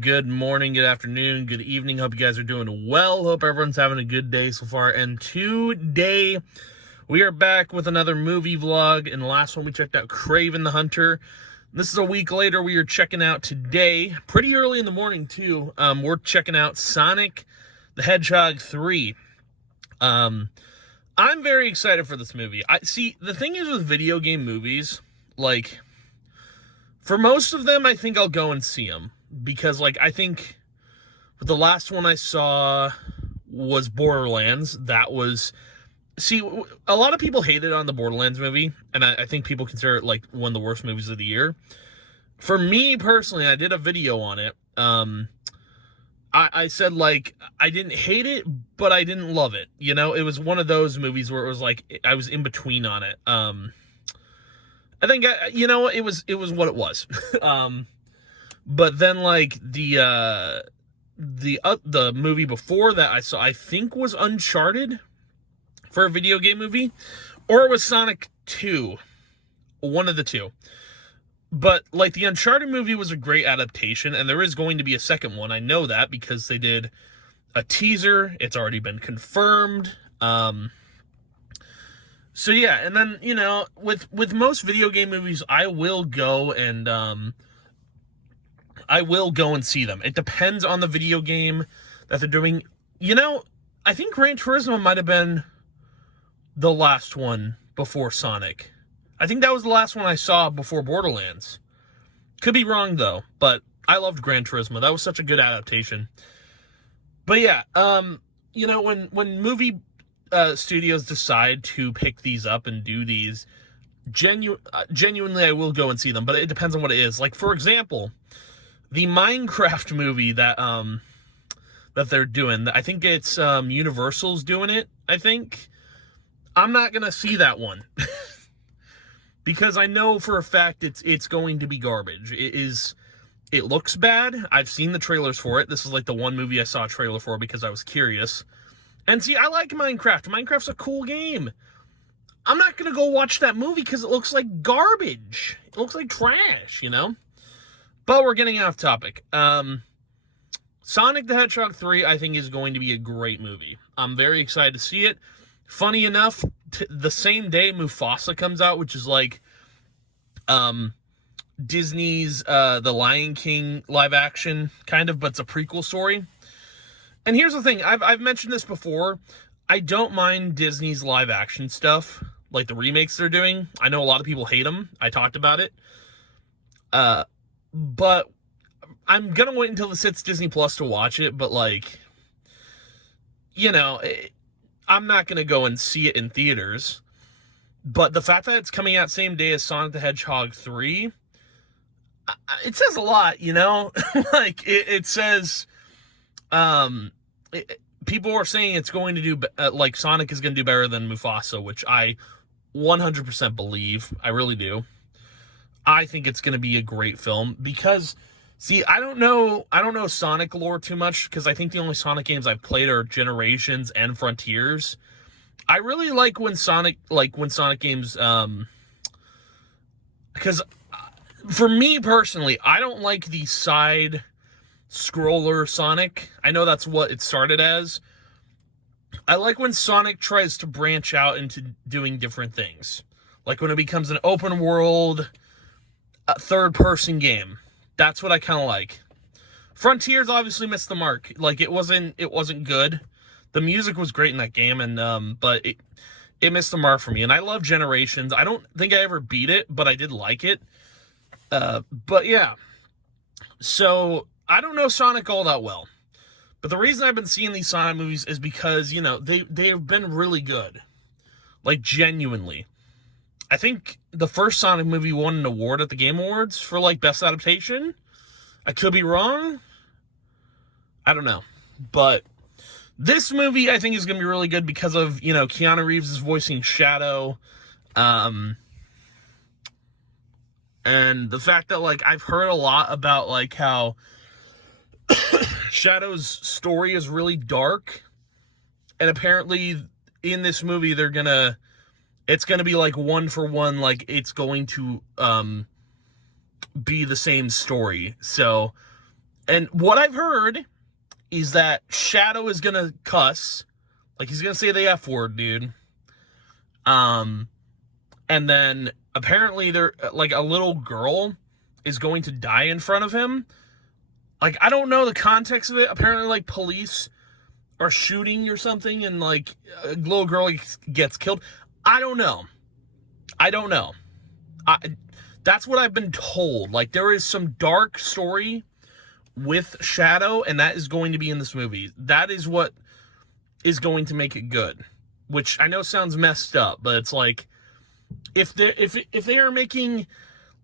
good morning, good afternoon, good evening. Hope you guys are doing well. Hope everyone's having a good day so far. And today, we are back with another movie vlog. In the last one, we checked out Kraven the Hunter. This is a week later. We are checking out today, pretty early in the morning, too. We're checking out Sonic the Hedgehog 3. I'm very excited for this movie. See, the thing is with video game movies, like, for most of them, I think I'll go and see them. Because, like, I think the last one I saw was Borderlands. That was... See, a lot of people hated on the Borderlands movie, and I think people consider it, like, one of the worst movies of the year. For me, personally, I did a video on it. I said, like, I didn't hate it, but I didn't love it. You know, it was one of those movies where it was, like, I was in between on it. I think, you know, it was what it was. But then, like, the movie before that I saw, I think, was Uncharted for a video game movie, or it was Sonic 2, one of the two. But, like, the Uncharted movie was a great adaptation, and there is going to be a second one. I know that because they did a teaser. It's already been confirmed. So, yeah, and then, you know, with most video game movies, I will go and see them. It depends on the video game that they're doing. You know, I think Gran Turismo might have been the last one before Sonic. I think that was the last one I saw before Borderlands. Could be wrong, though, but I loved Gran Turismo. That was such a good adaptation. But yeah, you know, when movie studios decide to pick these up and do these, genuinely I will go and see them, but it depends on what it is. Like, for example, the Minecraft movie that they're doing, I think it's Universal's doing it, I think. I'm not going to see that one. Because I know for a fact it's going to be garbage. It looks bad. I've seen the trailers for it. This is like the one movie I saw a trailer for because I was curious. And see, I like Minecraft. Minecraft's a cool game. I'm not going to go watch that movie because it looks like garbage. It looks like trash, you know? But we're getting off topic. Sonic the Hedgehog 3, I think, is going to be a great movie. I'm very excited to see it. Funny enough, the same day Mufasa comes out, which is like Disney's The Lion King live action, kind of, but it's a prequel story. And here's the thing, I've mentioned this before. I don't mind Disney's live action stuff, like the remakes they're doing. I know a lot of people hate them. I talked about it. But I'm gonna wait until this hits Disney Plus to watch it, but, like, you know, I'm not gonna go and see it in theaters. But the fact that it's coming out same day as Sonic the Hedgehog 3, it says a lot, you know? Like, it says, people are saying it's going to do, like, Sonic is gonna do better than Mufasa, which I 100% believe. I really do. I think it's going to be a great film because, see, I don't know Sonic lore too much because I think the only Sonic games I've played are Generations and Frontiers. I really like when Sonic games, because for me personally, I don't like the side scroller Sonic. I know that's what it started as. I like when Sonic tries to branch out into doing different things. Like when it becomes an open world, third-person game. That's what I kind of like. Frontiers obviously missed the mark. Like, it wasn't good. The music was great in that game, and but it missed the mark for me. And I love Generations. I don't think I ever beat it, but I did like it. But yeah. So, I don't know Sonic all that well. But the reason I've been seeing these Sonic movies is because, you know, they've been really good. Like, genuinely. I think the first Sonic movie won an award at the Game Awards for, like, Best Adaptation. I could be wrong. I don't know. But this movie, I think, is going to be really good because of, you know, Keanu Reeves is voicing Shadow. And the fact that, like, I've heard a lot about, like, how Shadow's story is really dark. And apparently, in this movie, it's going to be, like, one for one, like, it's going to be the same story. So, And what I've heard is that Shadow is gonna cuss. Like, he's gonna say the F word, dude. And then apparently like a little girl is going to die in front of him. Like, I don't know the context of it. Apparently, like, police are shooting or something, and like a little girl gets killed. I don't know. That's what I've been told. Like, there is some dark story with Shadow, and that is going to be in this movie. That is what is going to make it good. Which I know sounds messed up, but it's like, if they are making,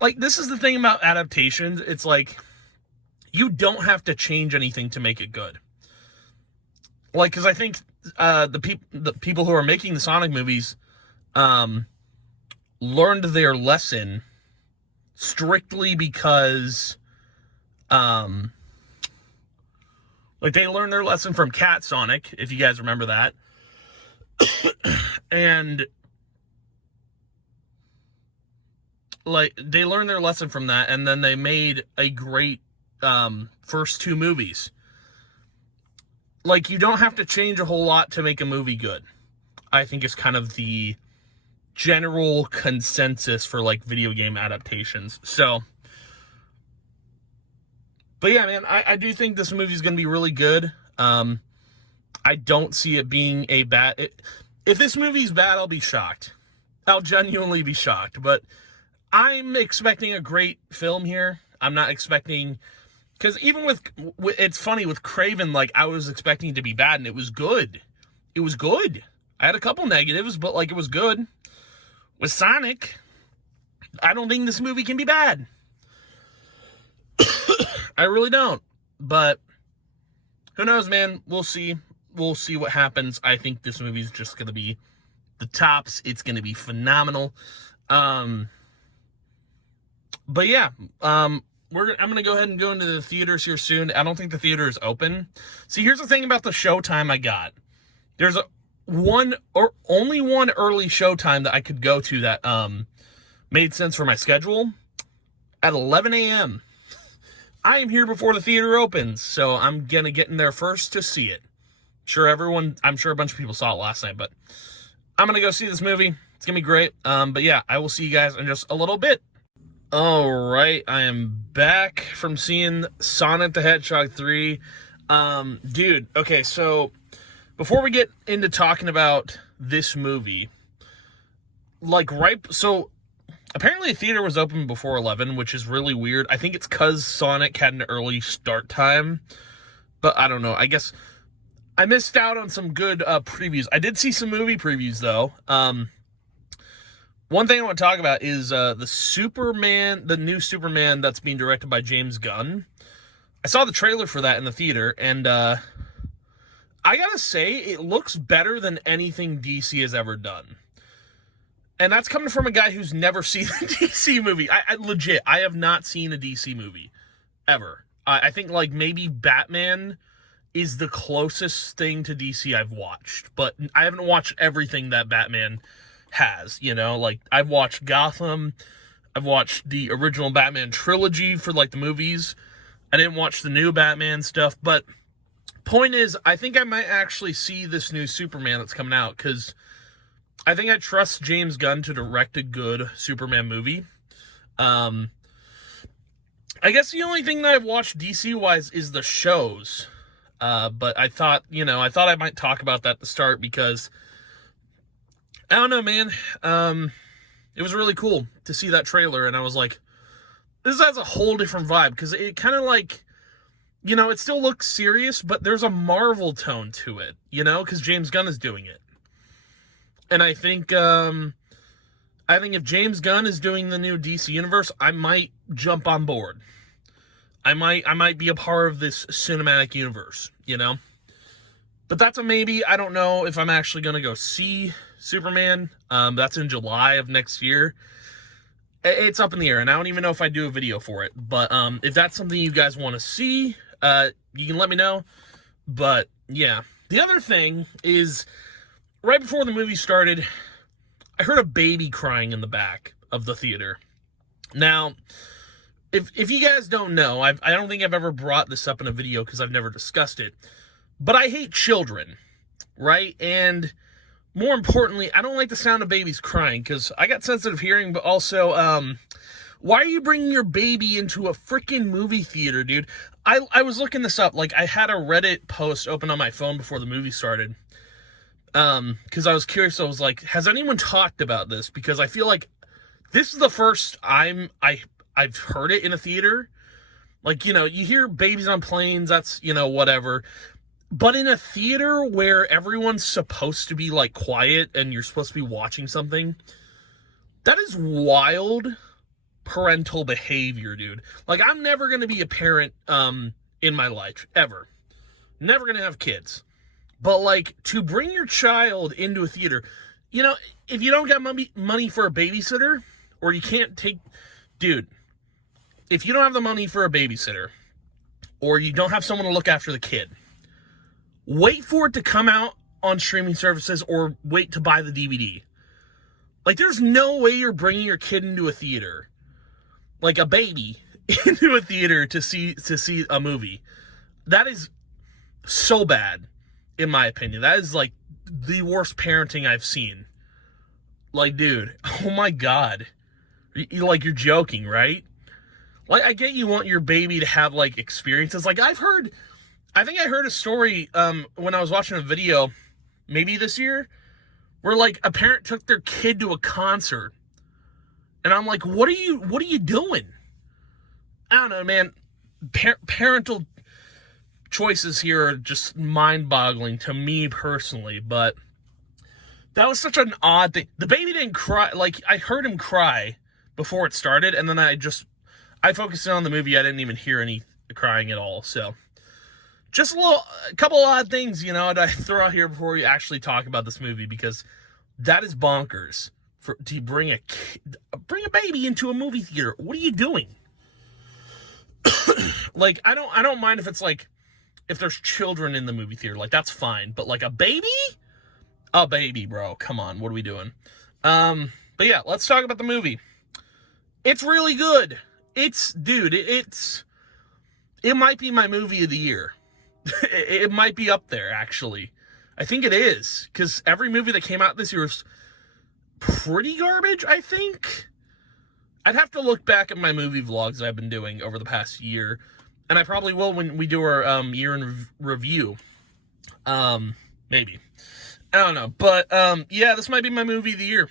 like, this is the thing about adaptations. It's like, you don't have to change anything to make it good. Like, because I think the people who are making the Sonic movies learned their lesson strictly because like, they learned their lesson from Cat Sonic, if you guys remember that. And like, they learned their lesson from that, and then they made a great first two movies. Like, you don't have to change a whole lot to make a movie good, I think is kind of the general consensus for, like, video game adaptations. So, but yeah, man, I do think this movie is going to be really good. I don't see it being a bad... If this movie's bad, I'll be shocked. I'll genuinely be shocked. But I'm expecting a great film here. I'm not expecting... Because even with... It's funny, with Craven, like, I was expecting it to be bad, and it was good. It was good. I had a couple negatives, but, like, it was good. With Sonic, I don't think this movie can be bad. I really don't. But who knows, man? We'll see. We'll see what happens. I think this movie's just going to be the tops. It's going to be phenomenal. But yeah, I'm going to go ahead and go into the theaters here soon. I don't think the theater is open. See, here's the thing about the showtime I got. There's only one early showtime that I could go to that made sense for my schedule at 11 a.m. I am here before the theater opens, so I'm going to get in there first to see it. I'm sure a bunch of people saw it last night, but I'm going to go see this movie. It's going to be great. But yeah, I will see you guys in just a little bit. All right, I am back from seeing Sonic the Hedgehog 3. Dude, okay, so before we get into talking about this movie, so apparently the theater was open before 11, which is really weird. I think it's because Sonic had an early start time, but I don't know. I guess I missed out on some good previews. I did see some movie previews, though. One thing I want to talk about is the new Superman that's being directed by James Gunn. I saw the trailer for that in the theater, and I gotta say, it looks better than anything DC has ever done. And that's coming from a guy who's never seen a DC movie. I legit, I have not seen a DC movie, ever. I think, like, maybe Batman is the closest thing to DC I've watched, but I haven't watched everything that Batman has, you know? Like, I've watched Gotham, I've watched the original Batman trilogy for, like, the movies. I didn't watch the new Batman stuff, but point is, I think I might actually see this new Superman that's coming out, because I think I trust James Gunn to direct a good Superman movie. I guess the only thing that I've watched DC-wise is the shows. But I thought I might talk about that at the start, because I don't know, man. It was really cool to see that trailer, and I was like, this has a whole different vibe, because it kind of, like, you know, it still looks serious, but there's a Marvel tone to it, you know, because James Gunn is doing it. And I think if James Gunn is doing the new DC universe, I might jump on board. I might be a part of this cinematic universe, you know? But that's a maybe. I don't know if I'm actually going to go see Superman. That's in July of next year. It's up in the air, and I don't even know if I do a video for it. But if that's something you guys want to see, you can let me know. But yeah. The other thing is, right before the movie started, I heard a baby crying in the back of the theater. Now, if you guys don't know, I don't think I've ever brought this up in a video because I've never discussed it, but I hate children, right? And more importantly, I don't like the sound of babies crying because I got sensitive hearing, but also, why are you bringing your baby into a freaking movie theater, dude? I was looking this up. Like, I had a Reddit post open on my phone before the movie started. Because I was curious. I was like, has anyone talked about this? Because I feel like this is the first I've heard it in a theater. Like, you hear babies on planes, that's, whatever. But in a theater where everyone's supposed to be, like, quiet and you're supposed to be watching something, that is wild parental behavior, dude. Like, I'm never going to be a parent in my life, ever. Never going to have kids. But, like, to bring your child into a theater, if you don't got money for a babysitter, or you can't take... Dude, if you don't have the money for a babysitter, or you don't have someone to look after the kid, wait for it to come out on streaming services, or wait to buy the DVD. Like, there's no way you're bringing your kid into a theater, like a baby, into a theater to see a movie. That is so bad, in my opinion. That is, like, the worst parenting I've seen. Like, dude, oh my God. You're joking, right? Like, I get you want your baby to have, like, experiences. Like, I think I heard a story when I was watching a video, maybe this year, where, like, a parent took their kid to a concert. And I'm like, what are you doing? I don't know, man. Parental choices here are just mind-boggling to me personally, but that was such an odd thing. The baby didn't cry. Like, I heard him cry before it started, and then I focused in on the movie. I didn't even hear any crying at all, so... Just a couple odd things, that I throw out here before we actually talk about this movie, because that is bonkers to bring a baby into a movie theater. What are you doing? Like, I don't mind if it's like, if there's children in the movie theater, like, that's fine. But like a baby, bro, come on, what are we doing? But yeah, let's talk about the movie. It's really good. It might be my movie of the year. It might be up there, actually. I think it is, because every movie that came out this year was pretty garbage, I think. I'd have to look back at my movie vlogs that I've been doing over the past year, and I probably will when we do our year in review. Maybe. I don't know, but yeah, this might be my movie of the year.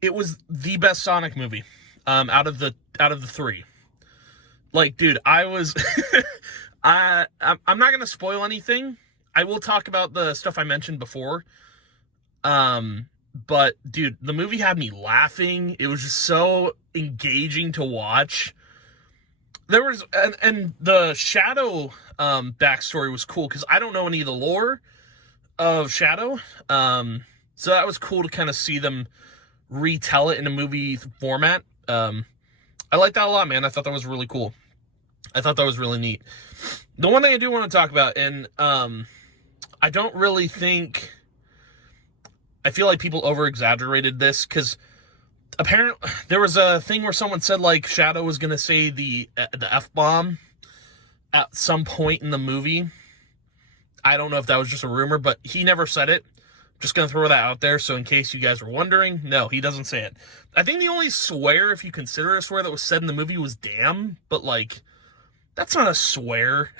It was the best Sonic movie out of the three. Like, dude, I was... I'm not going to spoil anything. I will talk about the stuff I mentioned before. But, dude, the movie had me laughing. It was just so engaging to watch. There was... And the Shadow backstory was cool, because I don't know any of the lore of Shadow. So that was cool to kind of see them retell it in a movie format. I liked that a lot, man. I thought that was really cool. I thought that was really neat. The one thing I do want to talk about, and I don't really think... I feel like people over-exaggerated this, because apparently there was a thing where someone said, like, Shadow was going to say the F-bomb at some point in the movie. I don't know if that was just a rumor, but he never said it. Just going to throw that out there, so in case you guys were wondering, no, he doesn't say it. I think the only swear, if you consider a swear, that was said in the movie was damn, but, like... That's not a swear.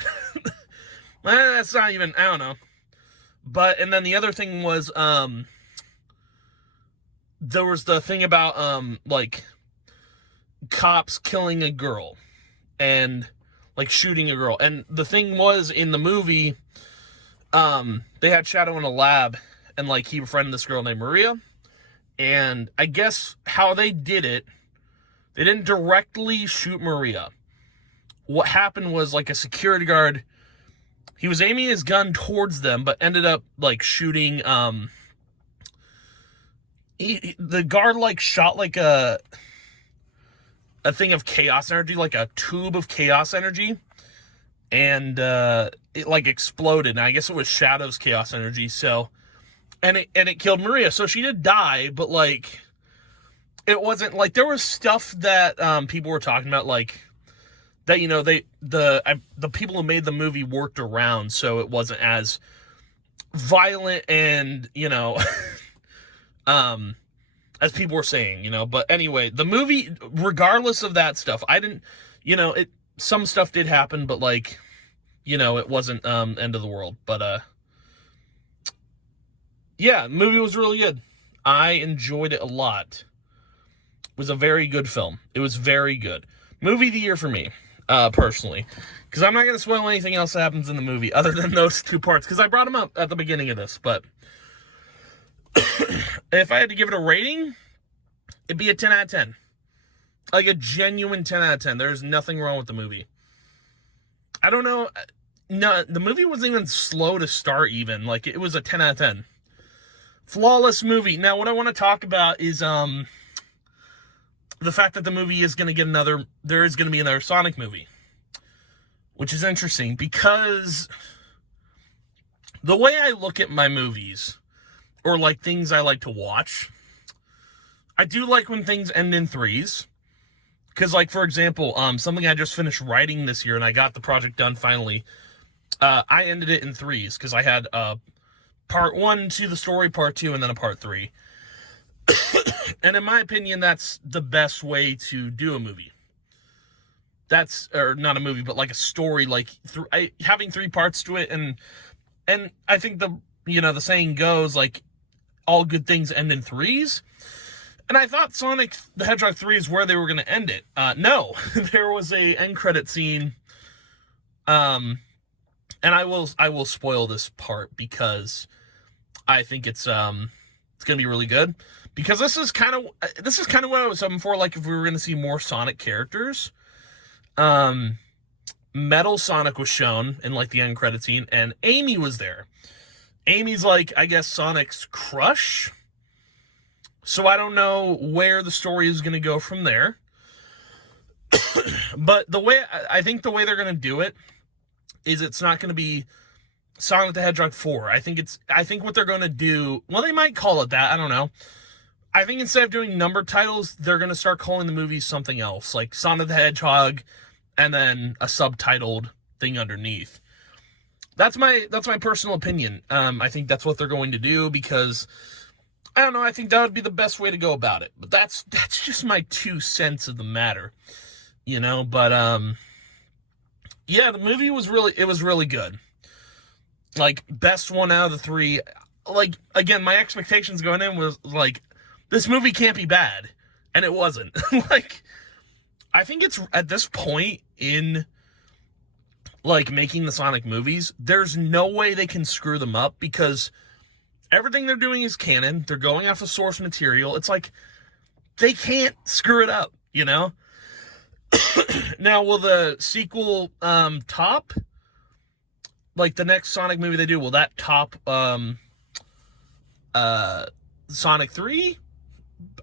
That's not even, I don't know. But, and then the other thing was, there was the thing about, like, cops killing a girl. And, like, shooting a girl. And the thing was, in the movie, they had Shadow in a lab. And, like, he befriended this girl named Maria. And I guess how they did it, they didn't directly shoot Maria. What happened was, like, a security guard, he was aiming his gun towards them, but ended up, like, shooting, the guard, like, shot, like, a thing of chaos energy, like a tube of chaos energy, and, it, like, exploded, and I guess it was Shadow's chaos energy, so, and it killed Maria, so she did die, but, like, it wasn't like there was stuff that people were talking about, like that, you know, the people who made the movie worked around, so it wasn't as violent and, you know, as people were saying, you know. But anyway, the movie, regardless of that stuff, I didn't, you know, some stuff did happen, but like, you know, it wasn't end of the world. But yeah, the movie was really good. I enjoyed it a lot. It was a very good film. It was very good. Movie of the year for me, personally. Because I'm not going to spoil anything else that happens in the movie other than those two parts. Because I brought them up at the beginning of this. But if I had to give it a rating, it'd be a 10 out of 10. Like a genuine 10 out of 10. There's nothing wrong with the movie. I don't know. No, the movie wasn't even slow to start even. Like, it was a 10 out of 10. Flawless movie. Now, what I want to talk about is the fact that the movie is going to get there is going to be another Sonic movie. Which is interesting because the way I look at my movies, or like things I like to watch, I do like when things end in threes. Because, like, for example, something I just finished writing this year and I got the project done finally, I ended it in threes because I had part 1 to the story, part 2, and then a part 3. And in my opinion, that's the best way to do a movie. Or not a movie, but like a story, like having 3 parts to it, and I think the saying goes, like, all good things end in threes. And I thought Sonic the Hedgehog 3 is where they were going to end it. No, there was a end credit scene, and I will spoil this part because I think it's going to be really good, because this is kind of what I was hoping for. Like, if we were going to see more Sonic characters. Metal Sonic was shown in, like, the end credit scene, and Amy was there. Amy's, like, I guess Sonic's crush. So I don't know where the story is going to go from there. But I think the way they're going to do it is it's not going to be Sonic the Hedgehog 4. I think what they're going to do, well, they might call it that, I don't know. I think instead of doing number titles, they're going to start calling the movies something else, like Sonic the Hedgehog, and then a subtitled thing underneath. That's my personal opinion. I think that's what they're going to do because, I don't know, I think that would be the best way to go about it. But that's just my 2 cents of the matter, you know. But yeah, the movie was really good. Like, best one out of the 3. Like, again, my expectations going in was like, this movie can't be bad, and it wasn't. Like, I think it's at this point in, like, making the Sonic movies, there's no way they can screw them up because everything they're doing is canon. They're going off of source material. It's like, they can't screw it up, you know? Now, will the sequel top? Like, the next Sonic movie they do, will that top Sonic 3?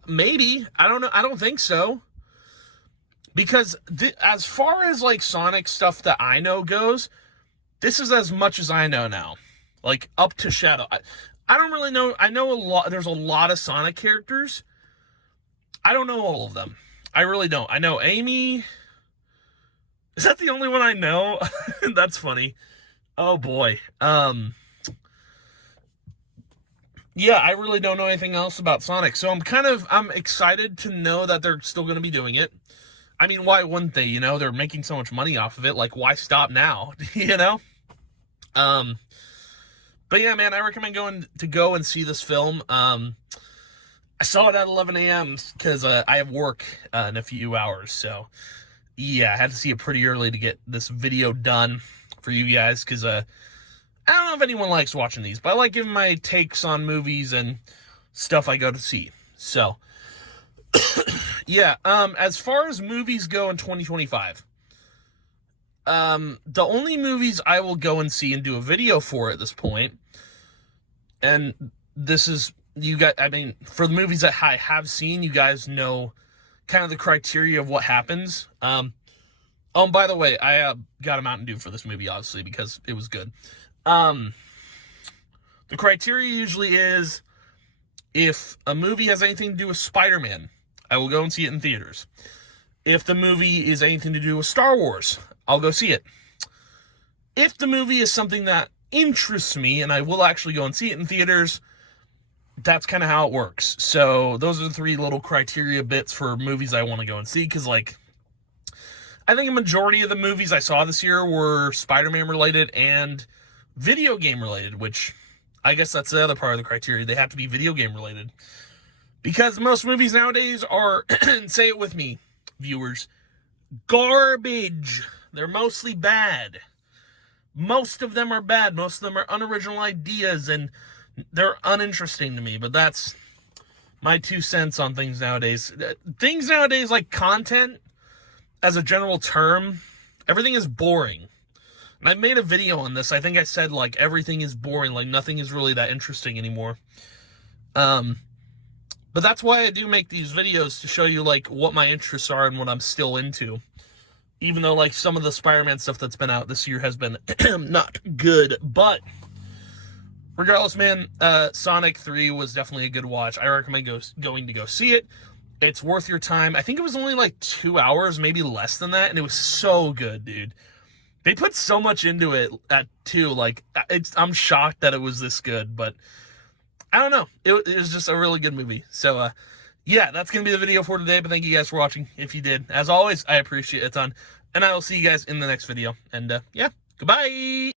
Maybe. I don't know. I don't think so. Because as far as, like, Sonic stuff that I know goes, this is as much as I know now. Like, up to Shadow. I don't really know. I know a lot. There's a lot of Sonic characters. I don't know all of them. I really don't. I know Amy. Is that the only one I know? That's funny. Oh, boy. Yeah, I really don't know anything else about Sonic. So I'm excited to know that they're still going to be doing it. I mean, why wouldn't they? You know, they're making so much money off of it. Like, why stop now? You know? But yeah, man, I recommend go and see this film. I saw it at 11 a.m. because I have work in a few hours. So, yeah, I had to see it pretty early to get this video done for you guys. Because I don't know if anyone likes watching these, but I like giving my takes on movies and stuff I go to see. So, yeah, as far as movies go in 2025, the only movies I will go and see and do a video for at this point, and this is, you guys, I mean, for the movies that I have seen, you guys know kind of the criteria of what happens. Oh, and by the way, I got a Mountain Dew for this movie, obviously, because it was good. The criteria usually is if a movie has anything to do with Spider-Man, I will go and see it in theaters. If the movie is anything to do with Star Wars, I'll go see it. If the movie is something that interests me and I will actually go and see it in theaters, that's kind of how it works. So those are the 3 little criteria bits for movies I want to go and see, because, like, I think a majority of the movies I saw this year were Spider-Man related and video game related, which I guess that's the other part of the criteria. They have to be video game related. Because most movies nowadays are, say it with me, viewers, garbage. They're mostly bad. Most of them are bad. Most of them are unoriginal ideas, and they're uninteresting to me. But that's my 2 cents on things nowadays. Things nowadays, like content, as a general term, everything is boring. And I made a video on this. I think I said, like, everything is boring. Like, nothing is really that interesting anymore. But that's why I do make these videos, to show you, like, what my interests are and what I'm still into. Even though, like, some of the Spider-Man stuff that's been out this year has been not good. But regardless, man, Sonic 3 was definitely a good watch. I recommend going to go see it. It's worth your time. I think it was only like 2 hours, maybe less than that, and it was so good, dude. They put so much into it too. Like, I'm shocked that it was this good, but I don't know. It was just a really good movie. So, yeah, that's going to be the video for today, but thank you guys for watching. If you did, as always, I appreciate it a ton, and I will see you guys in the next video. And, yeah, goodbye!